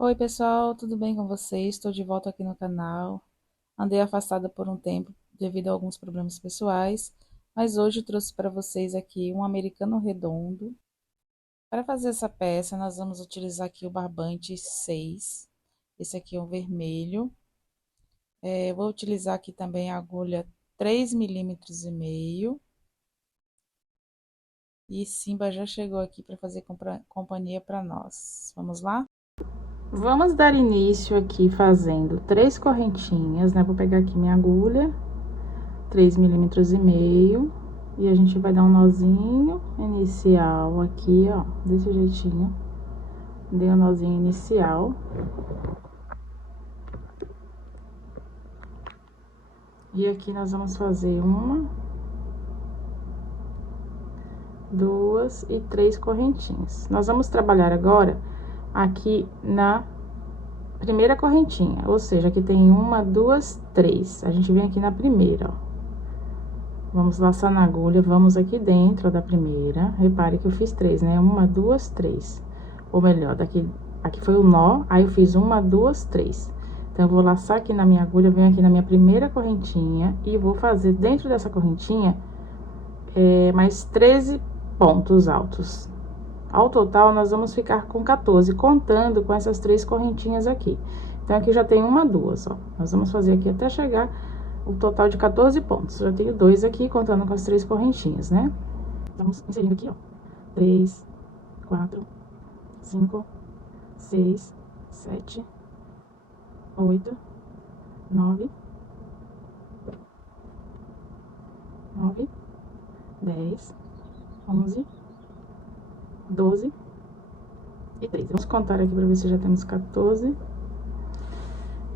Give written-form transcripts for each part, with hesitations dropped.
Oi, pessoal, tudo bem com vocês? Estou de volta aqui no canal. Andei afastada por um tempo devido a alguns problemas pessoais, mas hoje eu trouxe para vocês aqui um americano redondo. Para fazer essa peça, nós vamos utilizar aqui o barbante 6. Esse aqui é o vermelho. Vou utilizar aqui também a agulha 3,5 mm. E Simba já chegou aqui para fazer companhia para nós. Vamos lá? Vamos dar início aqui fazendo 3 correntinhas, né? Vou pegar aqui minha agulha, 3,5 mm, e a gente vai dar um nozinho inicial aqui, ó, desse jeitinho. Dei um nozinho inicial. E aqui nós vamos fazer uma, duas e 3 correntinhas. Nós vamos trabalhar agora aqui na primeira correntinha, ou seja, aqui tem uma, duas, três. A gente vem aqui na primeira, ó. Vamos laçar na agulha, vamos aqui dentro da primeira. Repare que eu fiz 3, né? Uma, duas, 3. Ou melhor, aqui foi o nó, aí eu fiz uma, duas, 3. Então, eu vou laçar aqui na minha agulha, venho aqui na minha primeira correntinha e vou fazer dentro dessa correntinha mais 13 pontos altos. Ao total, nós vamos ficar com 14, contando com essas 3 correntinhas aqui. Então, aqui já tem uma, duas, ó. Nós vamos fazer aqui até chegar o total de 14 pontos. Já tenho 2 aqui, contando com as 3 correntinhas, né? Vamos inserindo aqui, ó. 3, 4, 5, 6, 7, 8, 9, 10, 11, 12 e 13. Vamos contar aqui pra ver se já temos 14.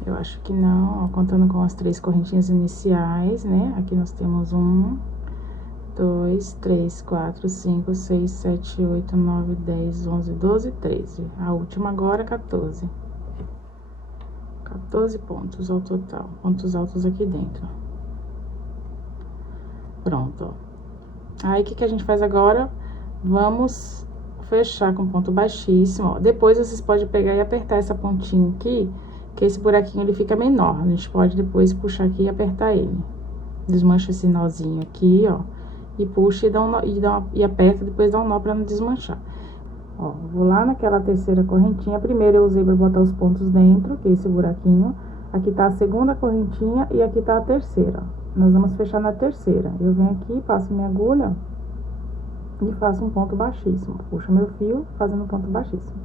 Eu acho que não, ó, contando com as 3 correntinhas iniciais, né? Aqui nós temos 1, 2, 3, 4, 5, 6, 7, 8, 9, 10, 11, 12, 13. A última agora, 14. 14 pontos ao total, pontos altos aqui dentro. Pronto, ó. Aí, o que a gente faz agora? Vamos fechar com ponto baixíssimo, ó. Depois, vocês podem pegar e apertar essa pontinha aqui, que esse buraquinho ele fica menor. A gente pode depois puxar aqui e apertar ele. Desmancha esse nozinho aqui, ó, e puxa e aperta, depois dá um nó pra não desmanchar. Ó, vou lá naquela terceira correntinha. Primeiro eu usei pra botar os pontos dentro, que é esse buraquinho. Aqui tá a segunda correntinha e aqui tá a terceira, ó. Nós vamos fechar na terceira. Eu venho aqui, passo minha agulha e faço um ponto baixíssimo. Puxo meu fio fazendo um ponto baixíssimo.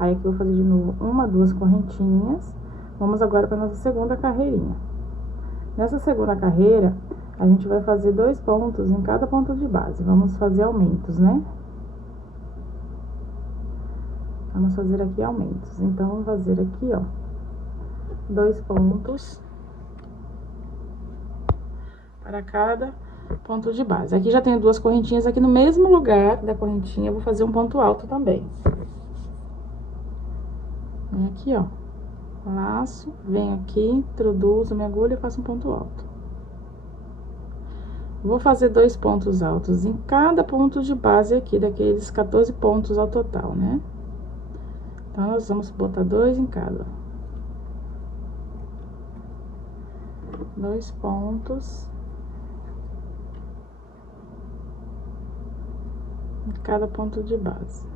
Aí aqui eu vou fazer de novo uma, duas correntinhas. Vamos agora pra nossa segunda carreirinha. Nessa segunda carreira, a gente vai fazer 2 pontos em cada ponto de base. Vamos fazer aumentos, né? Vamos fazer aqui aumentos. Então, vamos fazer aqui, ó, 2 pontos para cada ponto de base. Aqui já tenho 2 correntinhas, aqui no mesmo lugar da correntinha, eu vou fazer um ponto alto também. Vem aqui, ó, laço, venho aqui, introduzo minha agulha e faço um ponto alto. Vou fazer 2 pontos altos em cada ponto de base aqui, daqueles 14 pontos ao total, né? Então, nós vamos botar 2 em cada. 2 pontos em cada ponto de base.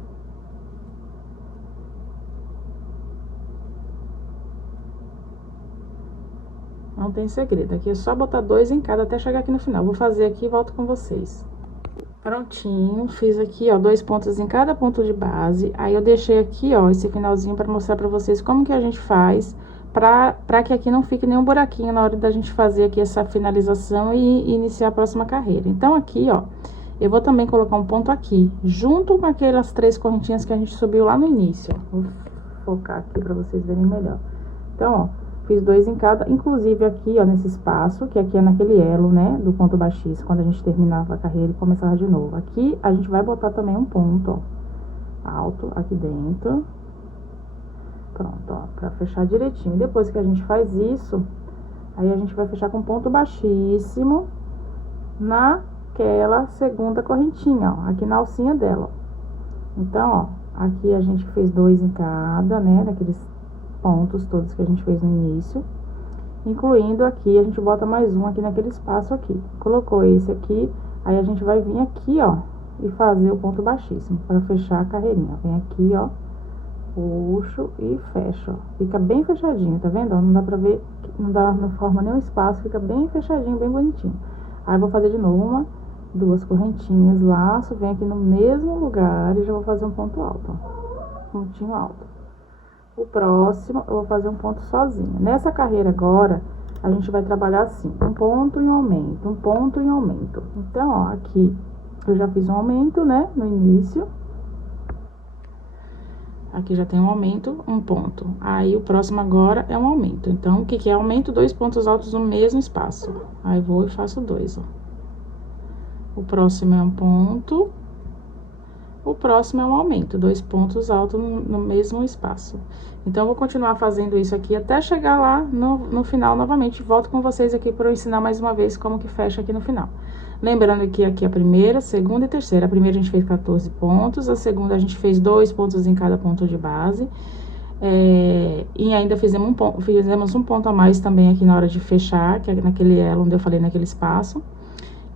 Não tem segredo, aqui é só botar 2 em cada até chegar aqui no final. Vou fazer aqui e volto com vocês. Prontinho, fiz aqui, ó, 2 pontos em cada ponto de base. Aí, eu deixei aqui, ó, esse finalzinho pra mostrar pra vocês como que a gente faz pra que aqui não fique nenhum buraquinho na hora da gente fazer aqui essa finalização e iniciar a próxima carreira. Então, aqui, ó, eu vou também colocar um ponto aqui, junto com aquelas 3 correntinhas que a gente subiu lá no início, ó. Vou focar aqui pra vocês verem melhor. Então, ó, fiz 2 em cada, inclusive aqui, ó, nesse espaço, que aqui é naquele elo, né, do ponto baixíssimo, quando a gente terminava a carreira e começava de novo. Aqui, a gente vai botar também um ponto, ó, alto aqui dentro. Pronto, ó, pra fechar direitinho. Depois que a gente faz isso, aí a gente vai fechar com ponto baixíssimo naquela segunda correntinha, ó, aqui na alcinha dela, ó. Então, ó, Aqui a gente fez 2 em cada, né, daqueles pontos todos que a gente fez no início. Incluindo aqui, a gente bota mais um aqui naquele espaço aqui. Colocou esse aqui, aí a gente vai vir aqui, ó, e fazer o ponto baixíssimo, para fechar a carreirinha. Vem aqui, ó, puxo e fecho, ó. Fica bem fechadinho, tá vendo? Ó, não dá pra ver, não forma nenhum espaço, fica bem fechadinho, bem bonitinho. Aí, eu vou fazer de novo uma, 2 correntinhas, laço, vem aqui no mesmo lugar e já vou fazer um ponto alto, ó. Pontinho alto. O próximo, eu vou fazer um ponto sozinho. Nessa carreira agora, a gente vai trabalhar assim, um ponto em aumento, um ponto em aumento. Então, ó, aqui eu já fiz um aumento, né, no início. Aqui já tem um aumento, um ponto. Aí, o próximo agora é um aumento. Então, o que que é aumento? 2 pontos altos no mesmo espaço. Aí, vou e faço 2, ó. O próximo é um ponto. O próximo é um aumento, 2 pontos altos no mesmo espaço. Então, eu vou continuar fazendo isso aqui até chegar lá no final novamente. Volto com vocês aqui para eu ensinar mais uma vez como que fecha aqui no final. Lembrando que aqui a primeira, segunda e terceira. A primeira a gente fez 14 pontos, a segunda a gente fez 2 pontos em cada ponto de base. E ainda fizemos um ponto a mais também aqui na hora de fechar, que é naquele elo onde eu falei, naquele espaço.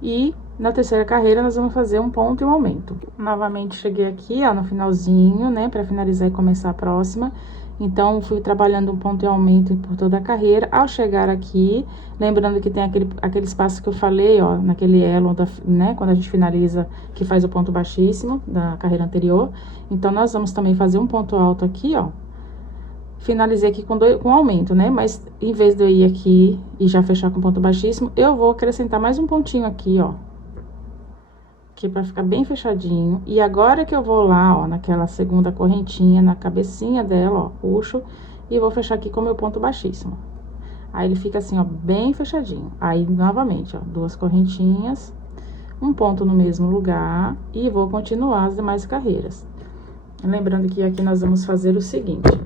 E na terceira carreira, nós vamos fazer um ponto e um aumento. Novamente, cheguei aqui, ó, no finalzinho, né, pra finalizar e começar a próxima. Então, fui trabalhando um ponto e aumento por toda a carreira. Ao chegar aqui, lembrando que tem aquele espaço que eu falei, ó, naquele elo, né, quando a gente finaliza, que faz o ponto baixíssimo da carreira anterior. Então, nós vamos também fazer um ponto alto aqui, ó. Finalizei aqui com aumento, né? Mas, em vez de eu ir aqui e já fechar com ponto baixíssimo, eu vou acrescentar mais um pontinho aqui, ó. Aqui pra ficar bem fechadinho. E agora que eu vou lá, ó, naquela segunda correntinha, na cabecinha dela, ó, puxo e vou fechar aqui com o meu ponto baixíssimo. Aí, ele fica assim, ó, bem fechadinho. Aí, novamente, ó, 2 correntinhas, um ponto no mesmo lugar e vou continuar as demais carreiras. Lembrando que aqui nós vamos fazer o seguinte...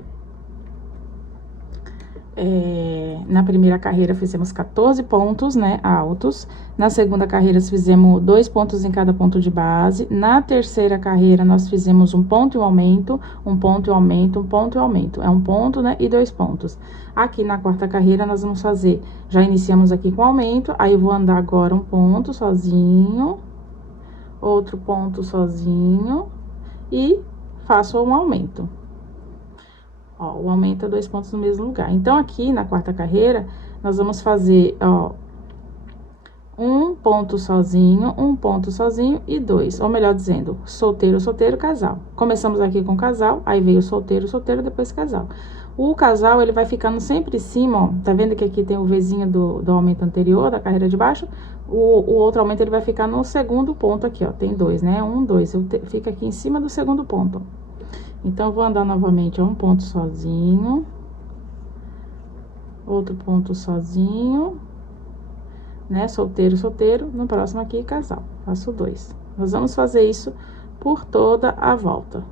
na primeira carreira fizemos 14 pontos, né, altos. Na segunda carreira fizemos 2 pontos em cada ponto de base. Na terceira carreira nós fizemos um ponto e um aumento, um ponto e um aumento, um ponto e um aumento. É um ponto, né, e 2 pontos. Aqui na quarta carreira nós vamos fazer, já iniciamos aqui com aumento, aí eu vou andar agora um ponto sozinho, outro ponto sozinho e faço um aumento. Ó, o aumento é 2 pontos no mesmo lugar. Então, aqui na quarta carreira, nós vamos fazer, ó, um ponto sozinho e 2. Ou melhor dizendo, solteiro, solteiro, casal. Começamos aqui com casal, aí veio solteiro, solteiro, depois casal. O casal, ele vai ficando sempre em cima, ó. Tá vendo que aqui tem o Vzinho do aumento anterior, da carreira de baixo? O outro aumento, ele vai ficar no segundo ponto aqui, ó. Tem 2, né? 1, 2. Fica aqui em cima do segundo ponto, ó. Então, eu vou andar novamente a um ponto sozinho, outro ponto sozinho, né, solteiro, solteiro, no próximo aqui, casal, faço 2. Nós vamos fazer isso por toda a volta.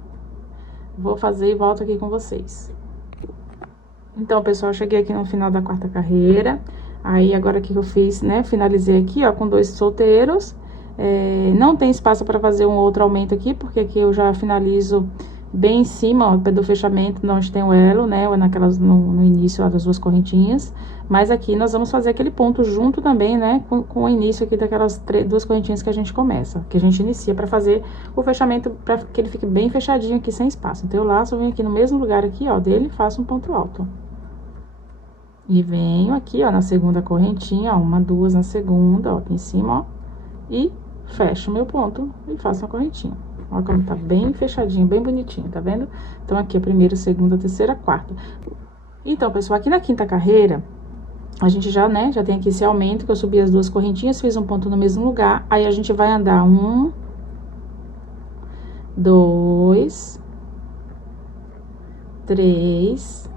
Vou fazer e volto aqui com vocês. Então, pessoal, cheguei aqui no final da quarta carreira, aí agora o que eu fiz, né, finalizei aqui, ó, com 2 solteiros, não tem espaço para fazer um outro aumento aqui, porque aqui eu já finalizo bem em cima, ó, do fechamento, onde tem o elo, né, no início, ó, das 2 correntinhas. Mas aqui nós vamos fazer aquele ponto junto também, né, com o início aqui daquelas 2 correntinhas que a gente começa, que a gente inicia pra fazer o fechamento, pra que ele fique bem fechadinho aqui, sem espaço. Então, eu laço, venho aqui no mesmo lugar aqui, ó, dele, faço um ponto alto. E venho aqui, ó, na segunda correntinha, ó, 1, 2 na segunda, ó, aqui em cima, ó, e fecho meu ponto e faço uma correntinha. Olha como tá bem fechadinho, bem bonitinho, tá vendo? Então, aqui a primeira, segunda, terceira, quarta. Então, pessoal, aqui na quinta carreira, a gente já, né, já tem aqui esse aumento, que eu subi as 2 correntinhas, fiz um ponto no mesmo lugar. Aí, a gente vai andar 1, 2, 3.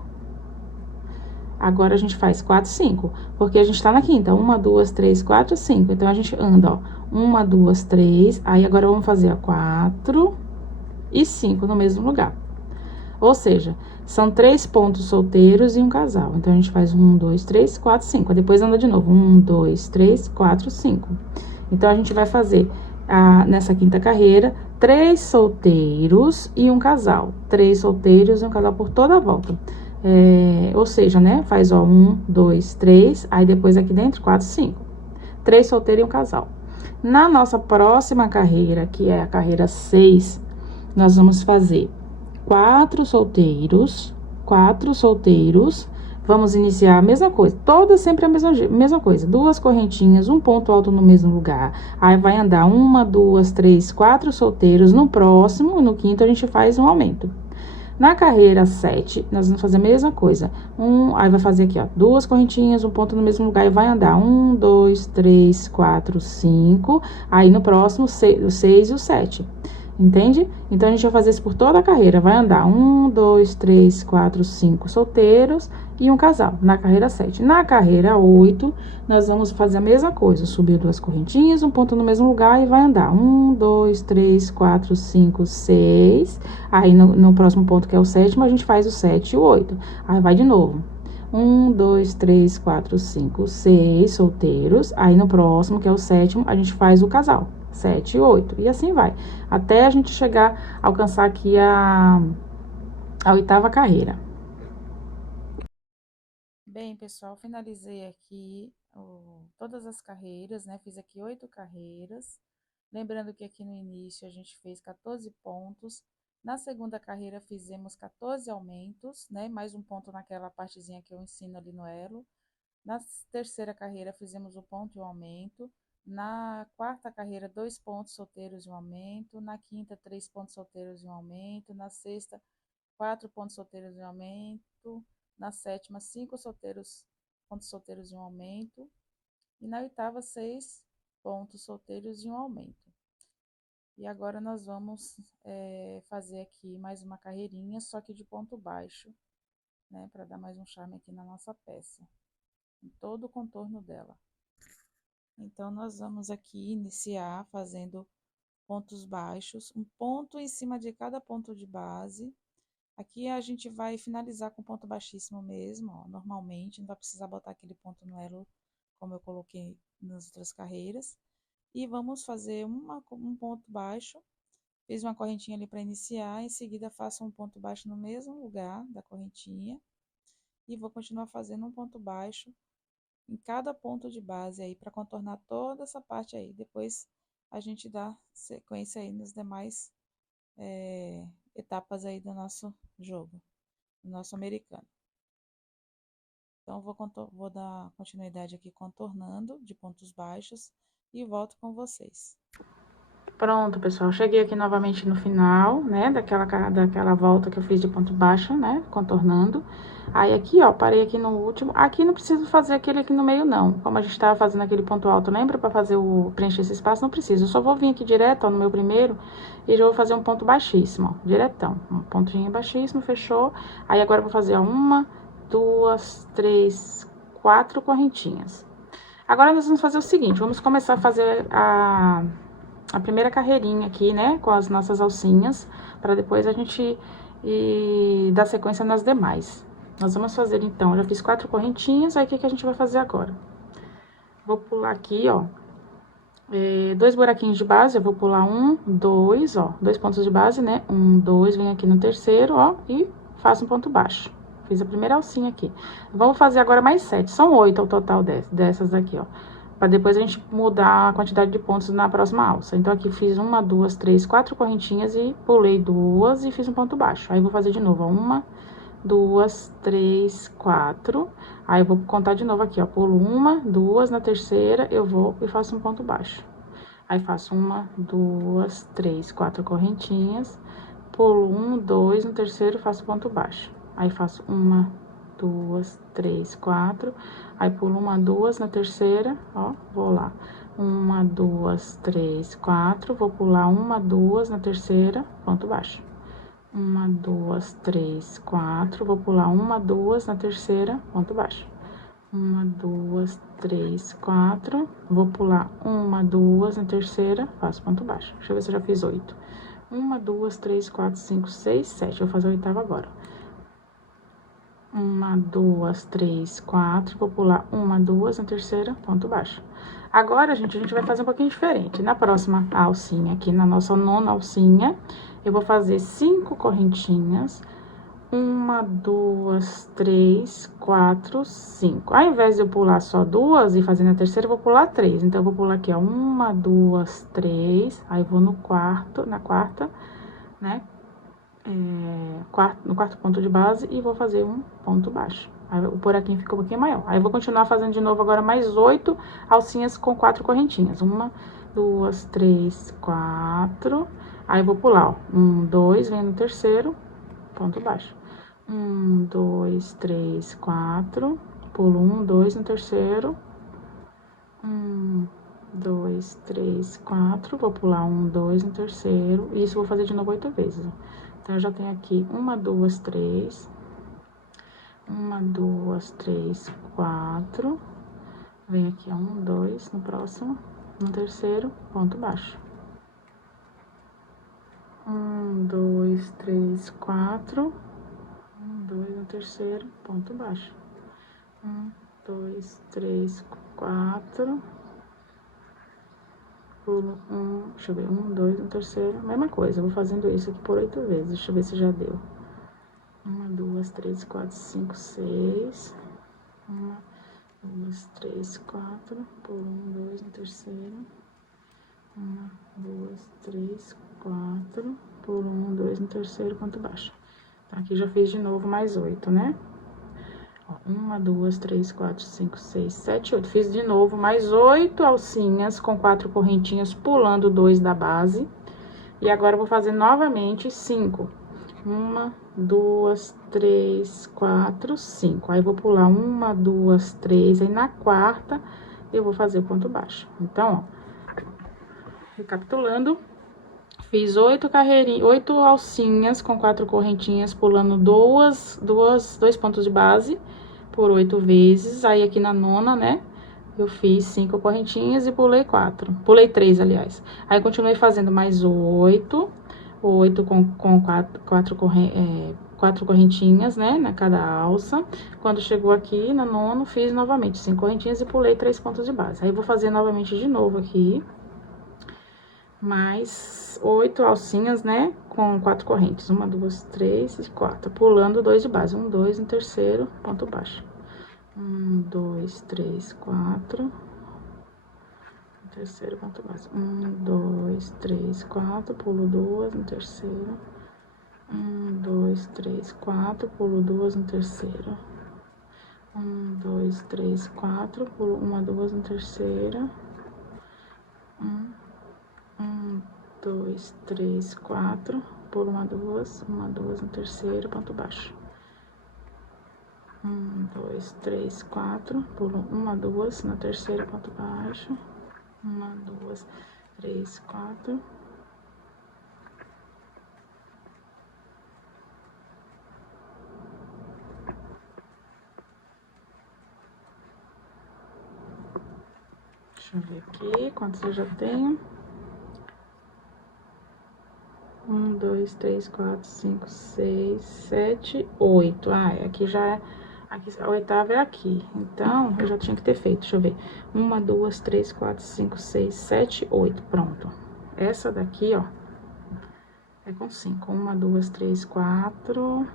Agora, a gente faz 4, 5, porque a gente tá na quinta. 1, 2, 3, 4, 5. Então, a gente anda, ó, 1, 2, 3. Aí, agora, vamos fazer, ó, 4 e 5 no mesmo lugar. Ou seja, são 3 pontos solteiros e um casal. Então, a gente faz 1, 2, 3, 4, 5. Depois, anda de novo. 1, 2, 3, 4, 5. Então, a gente vai fazer nessa quinta carreira, 3 solteiros e um casal. 3 solteiros e um casal por toda a volta. Ou seja, né, faz, ó, 1, 2, 3, aí depois aqui dentro, 4, 5. 3 solteiros e um casal. Na nossa próxima carreira, que é a carreira 6, nós vamos fazer 4 solteiros, vamos iniciar a mesma coisa, todas sempre a mesma coisa, 2 correntinhas, um ponto alto no mesmo lugar, aí vai andar 1, 2, 3, 4 solteiros, no próximo, no quinto a gente faz um aumento. Na carreira 7, nós vamos fazer a mesma coisa. Aí vai fazer aqui, ó, 2 correntinhas, um ponto no mesmo lugar e vai andar 1, 2, 3, 4, 5. Aí no próximo, o 6 e o 7. Entende? Então, a gente vai fazer isso por toda a carreira. Vai andar 1, 2, 3, 4, 5 solteiros e um casal, na carreira 7. Na carreira 8, nós vamos fazer a mesma coisa. Subir 2 correntinhas, um ponto no mesmo lugar e vai andar 1, 2, 3, 4, 5, 6. Aí, no próximo ponto, que é o 7º, a gente faz o 7 e o 8. Aí, vai de novo. 1, 2, 3, 4, 5, 6 solteiros. Aí, no próximo, que é o 7º, a gente faz o casal. 7 e 8. E assim vai. Até a gente chegar, alcançar aqui a 8ª carreira. Bem, pessoal, finalizei aqui todas as carreiras, né? Fiz aqui 8 carreiras. Lembrando que aqui no início a gente fez 14 pontos. Na segunda carreira fizemos 14 aumentos, né? Mais um ponto naquela partezinha que eu ensino ali no elo. Na terceira carreira fizemos o ponto e o aumento. Na quarta carreira, 2 pontos solteiros e um aumento. Na quinta, 3 pontos solteiros e um aumento. Na sexta, 4 pontos solteiros e um aumento. Na sétima, 5 pontos solteiros e um aumento. E na oitava, 6 pontos solteiros e um aumento. E agora nós vamos fazer aqui mais uma carreirinha, só que de ponto baixo, né? Para dar mais um charme aqui na nossa peça, em todo o contorno dela. Então, nós vamos aqui iniciar fazendo pontos baixos, um ponto em cima de cada ponto de base. Aqui a gente vai finalizar com ponto baixíssimo mesmo, ó, normalmente, não vai precisar botar aquele ponto no elo como eu coloquei nas outras carreiras. E vamos fazer um ponto baixo, fiz uma correntinha ali para iniciar, em seguida faço um ponto baixo no mesmo lugar da correntinha. E vou continuar fazendo um ponto baixo em cada ponto de base aí, para contornar toda essa parte aí. Depois a gente dá sequência aí nas demais etapas aí do nosso jogo, do nosso americano. Então, vou dar continuidade aqui contornando de pontos baixos e volto com vocês. Pronto, pessoal, cheguei aqui novamente no final, né, daquela volta que eu fiz de ponto baixo, né, contornando. Aí aqui, ó, parei aqui no último. Aqui não preciso fazer aquele aqui no meio, não. Como a gente tava fazendo aquele ponto alto, lembra? Pra fazer preencher esse espaço, não preciso. Eu só vou vir aqui direto, ó, no meu primeiro, e já vou fazer um ponto baixíssimo, ó, diretão. Um pontinho baixíssimo, fechou. Aí agora eu vou fazer, ó, 1, 2, 3, 4 correntinhas. Agora nós vamos fazer o seguinte, vamos começar a fazer a primeira carreirinha aqui, né, com as nossas alcinhas, para depois a gente dar sequência nas demais. Nós vamos fazer, então, eu já fiz 4 correntinhas, aí o que a gente vai fazer agora? Vou pular aqui, ó, 2 buraquinhos de base, eu vou pular 1, 2, ó, 2 pontos de base, né, 1, 2, venho aqui no terceiro, ó, e faço um ponto baixo. Fiz a primeira alcinha aqui. Vamos fazer agora mais 7, são 8 ao total dessas aqui, ó. Pra depois a gente mudar a quantidade de pontos na próxima alça. Então, aqui fiz 1, 2, 3, 4 correntinhas e pulei 2 e fiz um ponto baixo. Aí, vou fazer de novo, ó, 1, 2, 3, 4. Aí, eu vou contar de novo aqui, ó, pulo 1, 2, na terceira eu vou e faço um ponto baixo. Aí, faço 1, 2, 3, 4 correntinhas, pulo 1, 2, no terceiro faço ponto baixo. Aí, faço 1, 2, 3, 4, aí pulo 1, 2 na terceira, ó, vou lá. 1, 2, 3, 4, vou pular 1, 2 na terceira, ponto baixo. 1, 2, 3, 4, vou pular 1, 2 na terceira, ponto baixo. 1, 2, 3, 4, vou pular 1, 2 na terceira, faço ponto baixo. Deixa eu ver se eu já fiz 8. 1, 2, 3, 4, 5, 6, 7. Vou fazer a oitava agora. Uma, duas, três, quatro, vou pular uma, duas na terceira, ponto baixo. Agora, gente, a gente vai fazer um pouquinho diferente. Na próxima alcinha, aqui na nossa nona alcinha, eu vou fazer 5 correntinhas. Uma, duas, três, quatro, 5. Ao invés de eu pular só duas e fazer na terceira, eu vou pular 3. Então, eu vou pular aqui, ó, uma, duas, três, aí vou no quarto, na quarta, né? No quarto ponto de base e vou fazer um ponto baixo. Aí, o buraquinho ficou um pouquinho maior. Aí, eu vou continuar fazendo de novo agora mais 8 alcinhas com 4 correntinhas. Uma, duas, três, 4. Aí, eu vou pular, ó. 1, 2, vem no terceiro, ponto baixo. 1, 2, 3, 4. Pulo 1, 2 no terceiro. 1, 2, 3, 4. Vou pular 1, 2 no terceiro. E isso eu vou fazer de novo 8 vezes. Então, eu já tenho aqui uma, duas, três. Uma, duas, três, 4. Vem aqui, ó, 1, 2 no próximo. No terceiro, ponto baixo. 1, 2, 3, 4. 1, 2 no terceiro, ponto baixo. 1, 2, 3, 4. Pulo 1, deixa eu ver, 1, 2 no terceiro, mesma coisa, eu vou fazendo isso aqui por 8 vezes, deixa eu ver se já deu. 1, 2, 3, 4, 5, 6. 1, 2, 3, 4. Pulo 1, 2 no terceiro. 1, 2, 3, 4. Pulo 1, 2 no terceiro, ponto baixo. Então, aqui já fiz de novo mais 8, né? 1, 2, 3, 4, 5, 6, 7, 8. Fiz de novo mais 8 alcinhas com 4 correntinhas, pulando 2 da base. E agora, eu vou fazer novamente 5. 1, 2, 3, 4, 5. Aí, vou pular 1, 2, 3. Aí, na quarta, eu vou fazer o ponto baixo. Então, ó, recapitulando, fiz 8 alcinhas com 4 correntinhas, pulando 2 pontos de base por 8 vezes. Aí, aqui na nona, né, eu fiz 5 correntinhas e pulei 4. Pulei 3, aliás. Aí, continuei fazendo mais 8 com 4 correntinhas, né, na cada alça. Quando chegou aqui na nona, fiz novamente 5 correntinhas e pulei 3 pontos de base. Aí, vou fazer novamente de novo aqui. Mais 8 alcinhas, né, com 4 correntes. 1, 2, 3 e 4. Pulando 2 de base. 1, 2 no terceiro, ponto baixo. 1, 2, 3, 4. No terceiro, ponto base. 1, 2, 3, 4. Pulo 2 no terceiro. 1, 2, 3, 4. Pulo 2 no terceiro. 1, 2, 3, 4. Pulo 1, 2 no terceiro. 1, 2, 3, 4. Pulo 1, 2 no terceiro, ponto baixo. 1, 2, 3, 4. Pulo 1, 2 no terceiro, ponto baixo. 1, 2, 3, 4. Deixa eu ver aqui quantos eu já tenho. 1, 2, 3, 4, 5, 6, 7, 8. Ah, aqui já é. Aqui, a oitava é aqui. Então, eu já tinha que ter feito. Deixa eu ver. 1, 2, 3, 4, 5, 6, 7, 8. Pronto. Essa daqui, ó, é com 5. 1, 2, 3, 4,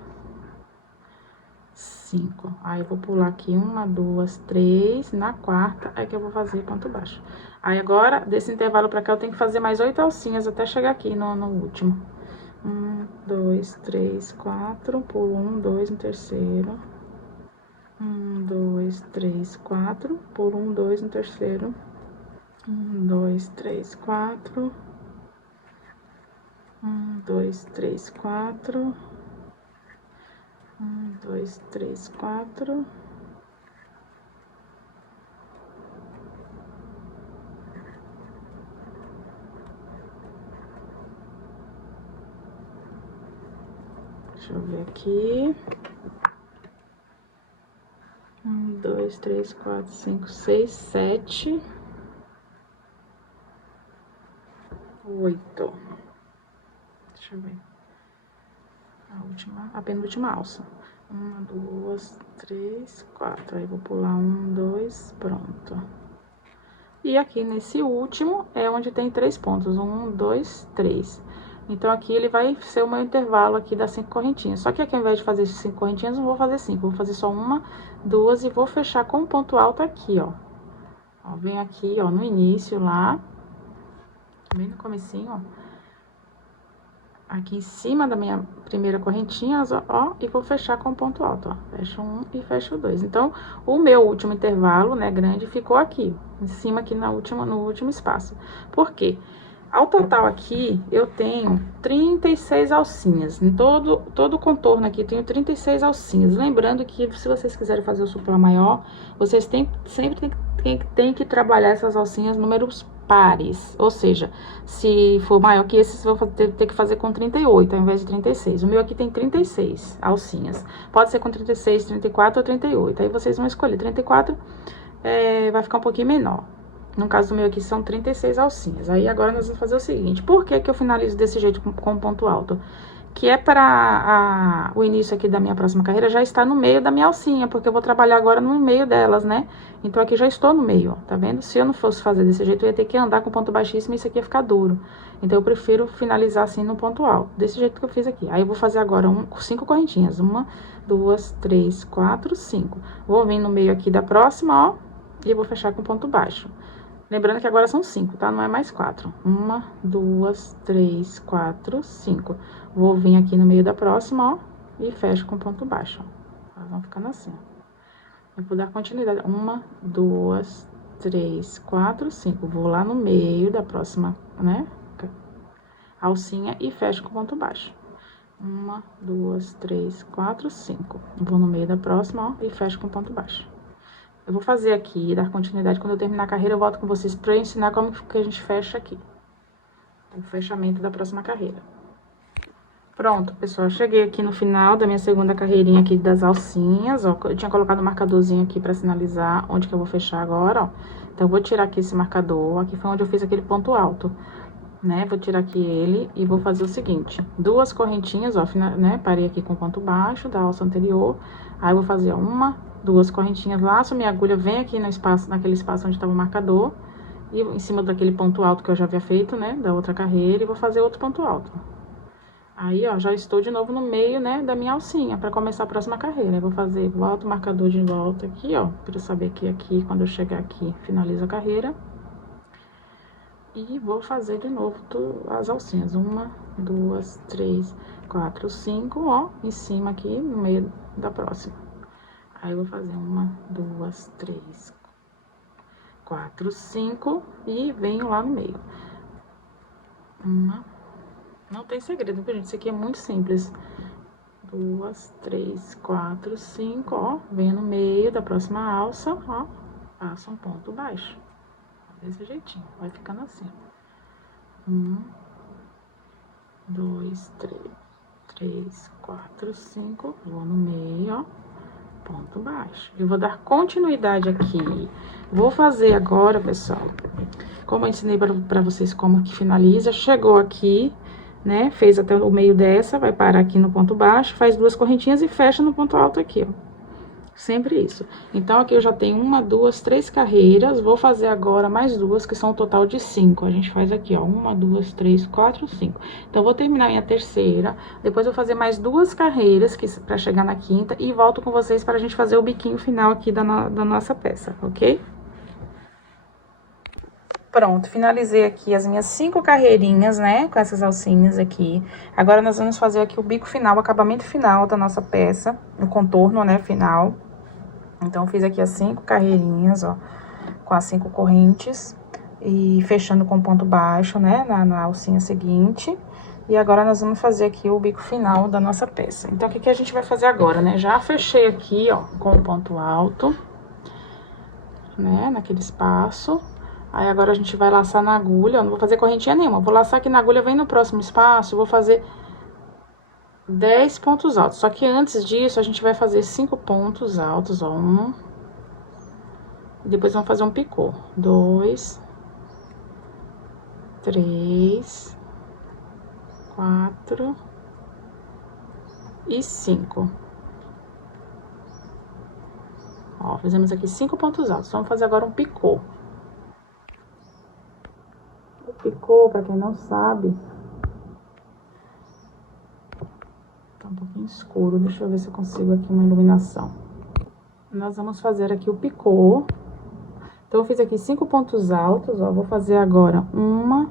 5. Aí, eu vou pular aqui 1, 2, 3. Na quarta é que eu vou fazer ponto baixo. Aí, agora, desse intervalo pra cá, eu tenho que fazer mais 8 alcinhas até chegar aqui no último. 1, 2, 3, 4. Pulo 1, 2 no terceiro. 1, 2, 3, 4. Pulo 1, 2 no terceiro. 1, 2, 3, 4. 1, 2, 3, 4. 1, 2, 3, 4. Deixa eu ver aqui. 1, 2, 3, 4, 5, 6, 7, 8. Deixa eu ver. A penúltima alça. Uma, duas, três, quatro. Aí, vou pular um, dois, pronto. E aqui nesse último é onde tem 3 pontos, 1, 2, 3. Então, aqui ele vai ser o meu intervalo aqui das 5 correntinhas. Só que aqui, ao invés de fazer 5 correntinhas, não vou fazer 5, vou fazer só uma, duas e vou fechar com um ponto alto aqui, ó. Ó, venho aqui, ó, no início lá, bem no comecinho, ó. Aqui em cima da minha primeira correntinha, ó, e vou fechar com ponto alto, ó. Fecho um e fecho dois. Então, o meu último intervalo, né, grande, ficou aqui, em cima aqui no último espaço. Por quê? Ao total aqui, eu tenho 36 alcinhas. Em todo o contorno aqui, tenho 36 alcinhas. Lembrando que, se vocês quiserem fazer o suplá maior, vocês sempre tem que trabalhar essas alcinhas números pares. Ou seja, se for maior que esse, vocês vão ter que fazer com 38, ao invés de 36. O meu aqui tem 36 alcinhas. Pode ser com 36, 34 ou 38. Aí, vocês vão escolher. 34 vai ficar um pouquinho menor. No caso do meu aqui, são 36 alcinhas. Aí, agora, nós vamos fazer o seguinte. Por que que eu finalizo desse jeito com ponto alto? Que é para o início aqui da minha próxima carreira já está no meio da minha alcinha, porque eu vou trabalhar agora no meio delas, né? Então, aqui já estou no meio, ó, tá vendo? Se eu não fosse fazer desse jeito, eu ia ter que andar com ponto baixíssimo e isso aqui ia ficar duro. Então, eu prefiro finalizar assim no ponto alto, desse jeito que eu fiz aqui. Aí, eu vou fazer agora 5 correntinhas. 1, 2, 3, 4, 5. Vou vir no meio aqui da próxima, ó, e vou fechar com ponto baixo. Lembrando que agora são 5, tá? Não é mais 4. 1, 2, 3, 4, 5. Vou vir aqui no meio da próxima, ó, e fecho com ponto baixo, ó. Elas vão ficando assim, ó. Eu vou dar continuidade. 1, 2, 3, 4, 5. Vou lá no meio da próxima, né, alcinha e fecho com ponto baixo. 1, 2, 3, 4, 5. Vou no meio da próxima, ó, e fecho com ponto baixo. Eu vou fazer aqui, dar continuidade. Quando eu terminar a carreira, eu volto com vocês pra ensinar como que a gente fecha aqui. O fechamento da próxima carreira. Pronto, pessoal, eu cheguei aqui no final da minha segunda carreirinha aqui das alcinhas, ó. Eu tinha colocado um marcadorzinho aqui pra sinalizar onde que eu vou fechar agora, ó. Então, eu vou tirar aqui esse marcador. Aqui foi onde eu fiz aquele ponto alto, né? Vou tirar aqui ele e vou fazer o seguinte. 2 correntinhas, ó, né? Parei aqui com ponto baixo da alça anterior. Aí, eu vou fazer 1, 2 correntinhas, laço minha agulha, vem aqui no espaço, naquele espaço onde estava o marcador. E em cima daquele ponto alto que eu já havia feito, né? Da outra carreira, e vou fazer outro ponto alto. Aí, ó, já estou de novo no meio, né, da minha alcinha, pra começar a próxima carreira. Eu vou fazer, volta o marcador de volta aqui, ó, pra eu saber que aqui, quando eu chegar aqui, finalizo a carreira. E vou fazer de novo as alcinhas. 1, 2, 3, 4, 5, ó, em cima aqui, no meio da próxima. Aí, eu vou fazer 1, 2, 3, 4, 5 e venho lá no meio. Não tem segredo, gente, isso aqui é muito simples. 2, 3, 4, 5, ó, venho no meio da próxima alça, ó, passo um ponto baixo. Desse jeitinho, vai ficando assim. 1, 2, 3, 4, 5, vou no meio, ó, ponto baixo. Eu vou dar continuidade aqui. Vou fazer agora, pessoal, como eu ensinei pra vocês como que finaliza, chegou aqui, né, fez até o meio dessa, vai parar aqui no ponto baixo, faz 2 correntinhas e fecha no ponto alto aqui, ó. Sempre isso. Então, aqui eu já tenho 1, 2, 3 carreiras. Vou fazer agora mais 2, que são um total de 5. A gente faz aqui, ó, 1, 2, 3, 4, 5. Então, eu vou terminar minha terceira. Depois, eu vou fazer mais 2 carreiras pra chegar na quinta. E volto com vocês pra gente fazer o biquinho final aqui da nossa peça, ok? Pronto, finalizei aqui as minhas 5 carreirinhas, né, com essas alcinhas aqui. Agora, nós vamos fazer aqui o bico final, o acabamento final da nossa peça, o contorno, né, final. Então, fiz aqui as 5 carreirinhas, ó, com as 5 correntes e fechando com ponto baixo, né, na alcinha seguinte. E agora, nós vamos fazer aqui o bico final da nossa peça. Então, o que que a gente vai fazer agora, né? Já fechei aqui, ó, com o ponto alto, né, naquele espaço. Aí, agora, a gente vai laçar na agulha, eu não vou fazer correntinha nenhuma, vou laçar aqui na agulha, vem no próximo espaço, vou fazer 10 pontos altos. Só que antes disso, a gente vai fazer 5 pontos altos, ó, 1. E depois, vamos fazer um picô. 2, 3, 4 e 5. Ó, fizemos aqui 5 pontos altos. Vamos fazer agora um picô. O picô, pra quem não sabe, tá um pouquinho escuro. Deixa eu ver se eu consigo aqui uma iluminação. Nós vamos fazer aqui o picô. Então, eu fiz aqui 5 pontos altos, ó. Vou fazer agora 1,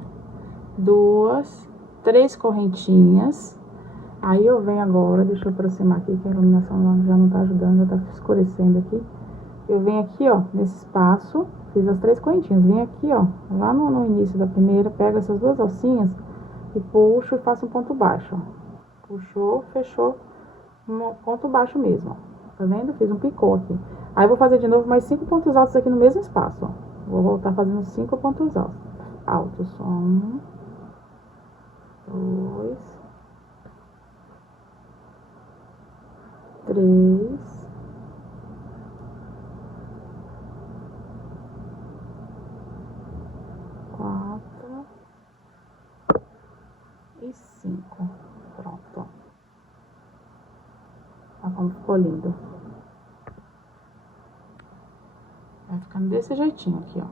2, 3 correntinhas. Aí, eu venho agora, deixa eu aproximar aqui, que a iluminação já não tá ajudando, já tá escurecendo aqui. Eu venho aqui, ó, nesse espaço, fiz as 3 correntinhas. Venho aqui, ó, lá no início da primeira, pego essas 2 alcinhas e puxo e faço um ponto baixo, ó. Puxou, fechou, um ponto baixo mesmo, ó. Tá vendo? Fiz um picô aqui. Aí, vou fazer de novo mais 5 pontos altos aqui no mesmo espaço, ó. Vou voltar fazendo 5 pontos altos. 1, 2, 3, 4 e 5. Pronto. Olha como ficou lindo. Vai ficando desse jeitinho aqui, ó.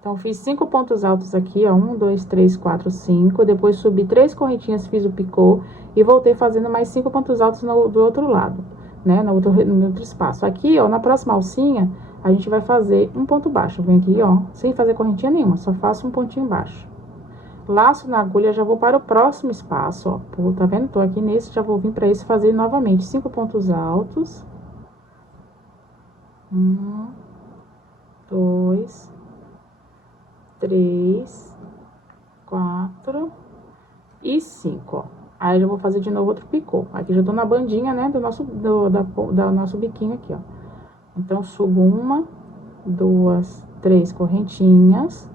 Então, fiz 5 pontos altos aqui, ó. 1, 2, 3, 4, 5. Depois, subi 3 correntinhas, fiz o picô. E voltei fazendo mais 5 pontos altos do outro lado, né? No outro espaço. Aqui, ó, na próxima alcinha, a gente vai fazer um ponto baixo. Vem aqui, ó, sem fazer correntinha nenhuma. Só faço um pontinho baixo. Laço na agulha, já vou para o próximo espaço, ó. Pô, tá vendo? Tô aqui nesse, já vou vir pra esse fazer novamente 5 pontos altos. 1, 2, 3, 4 e 5, ó. Aí, já vou fazer de novo outro picô. Aqui já tô na bandinha, né, do nosso biquinho aqui, ó. Então, subo 1, 2, 3 correntinhas.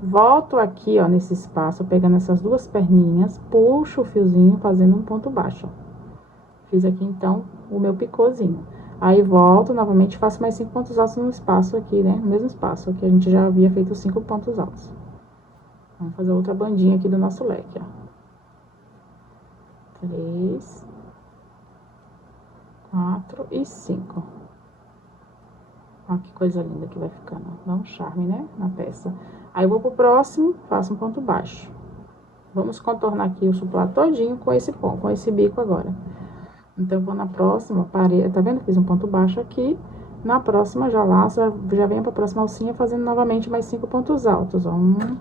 Volto aqui, ó, nesse espaço, pegando essas 2 perninhas, puxo o fiozinho, fazendo um ponto baixo, ó. Fiz aqui, então, o meu picôzinho. Aí, volto novamente, faço mais 5 pontos altos no espaço aqui, né? No mesmo espaço, que a gente já havia feito 5 pontos altos. Vamos fazer outra bandinha aqui do nosso leque, ó. 3, 4 e 5. Olha que coisa linda que vai ficando. Dá um charme, né? Na peça. Aí, eu vou pro próximo, faço um ponto baixo. Vamos contornar aqui o suplá todinho com esse bico agora. Então, eu vou na próxima parede, tá vendo? Fiz um ponto baixo aqui. Na próxima, já laço, já venho pra próxima alcinha, fazendo novamente mais 5 pontos altos, ó. 1,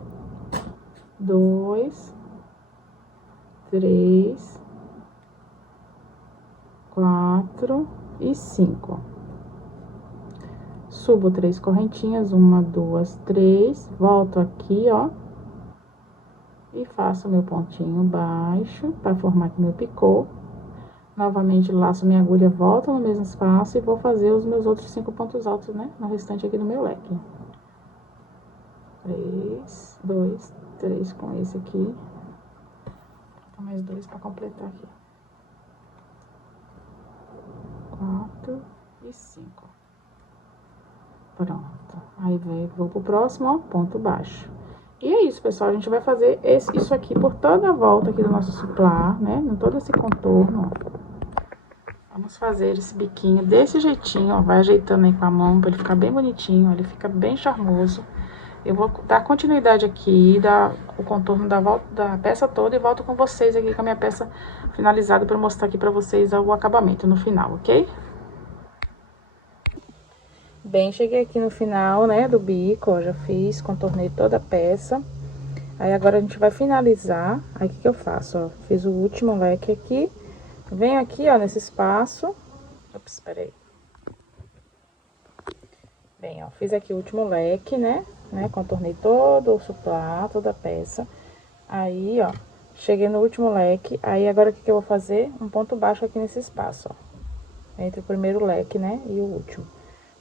2, 3, 4 e 5. Subo 3 correntinhas, 1, 2, 3, volto aqui, ó. E faço meu pontinho baixo, pra formar aqui meu picô. Novamente, laço minha agulha, volto no mesmo espaço e vou fazer os meus outros 5 pontos altos, né? No restante aqui do meu leque. 3, 2, 3 com esse aqui. Então, mais 2 pra completar aqui. 4 e 5. Pronto. Aí, vou pro próximo, ó, ponto baixo. E é isso, pessoal. A gente vai fazer isso aqui por toda a volta aqui do nosso suplá, né? Em todo esse contorno, ó. Vamos fazer esse biquinho desse jeitinho, ó. Vai ajeitando aí com a mão pra ele ficar bem bonitinho, ó. Ele fica bem charmoso. Eu vou dar continuidade aqui, dar o contorno da peça toda e volto com vocês aqui com a minha peça finalizada pra mostrar aqui pra vocês o acabamento no final, ok? Bem, cheguei aqui no final, né, do bico, ó. Já fiz, contornei toda a peça. Aí, agora a gente vai finalizar. Aí, o que que eu faço, ó? Fiz o último leque aqui. Venho aqui, ó, nesse espaço. Ops, espera aí. Bem, ó, fiz aqui o último leque, né? Contornei todo o suplá, toda a peça. Aí, ó, cheguei no último leque. Aí, agora, o que que eu vou fazer? Um ponto baixo aqui nesse espaço, ó. Entre o primeiro leque, né, e o último.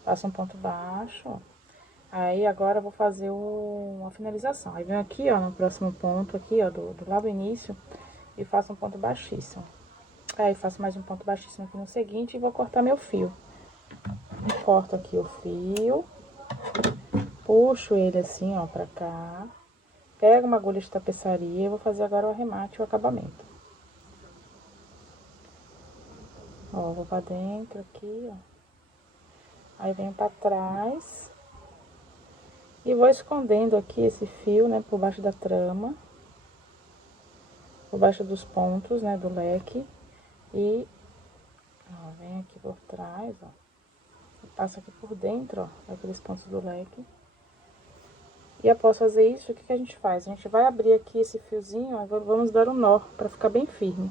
Faço um ponto baixo, ó. Aí, agora, eu vou fazer uma finalização. Aí, venho aqui, ó, no próximo ponto aqui, ó, do lado do início, e faço um ponto baixíssimo. Aí, faço mais um ponto baixíssimo aqui no seguinte e vou cortar meu fio. Corto aqui o fio, puxo ele assim, ó, pra cá. Pego uma agulha de tapeçaria e vou fazer agora o arremate e o acabamento. Ó, vou pra dentro aqui, ó. Aí venho pra trás. E vou escondendo aqui esse fio, né, por baixo da trama. Por baixo dos pontos, né, do leque. E, ó, vem aqui por trás, ó. Passa aqui por dentro, ó, aqueles pontos do leque. E após fazer isso, o que a gente faz? A gente vai abrir aqui esse fiozinho, ó, vamos dar um nó, pra ficar bem firme.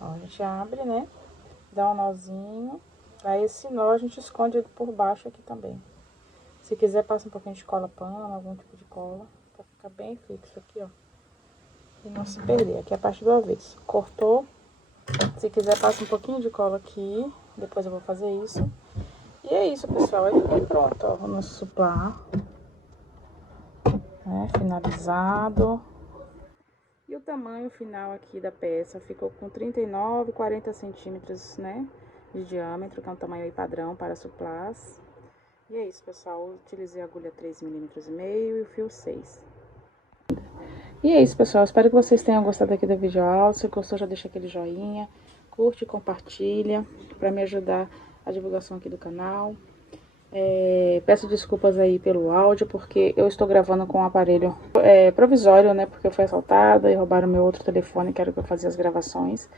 Ó, a gente abre, né, dá um nozinho, aí esse nó a gente esconde ele por baixo aqui também. Se quiser, passa um pouquinho de cola pano, algum tipo de cola, pra ficar bem fixo aqui, ó. E não se perder, aqui é a parte do avesso. Cortou, se quiser, passa um pouquinho de cola aqui, depois eu vou fazer isso. E é isso, pessoal, aí ficou pronto, ó, o nosso suplá. Né, finalizado. E o tamanho final aqui da peça ficou com 39, 40 centímetros, né, de diâmetro, que é um tamanho aí padrão para suplás. E é isso, pessoal, eu utilizei a agulha 3,5 mm e o fio 6. E é isso, pessoal, espero que vocês tenham gostado aqui do vídeo aula. Se gostou, já deixa aquele joinha, curte e compartilha, para me ajudar a divulgação aqui do canal. Peço desculpas aí pelo áudio, porque eu estou gravando com um aparelho provisório, né, porque eu fui assaltada e roubaram meu outro telefone, que era o que eu fazia as gravações.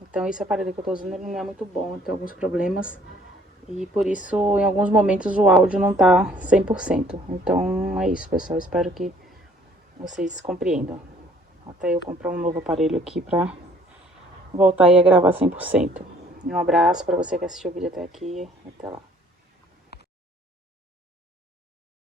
Então esse aparelho que eu estou usando ele não é muito bom, tem alguns problemas. E por isso, em alguns momentos, o áudio não tá 100%. Então é isso, pessoal, espero que vocês compreendam. Até eu comprar um novo aparelho aqui pra voltar aí a gravar 100%. Um abraço pra você que assistiu o vídeo até aqui, até lá.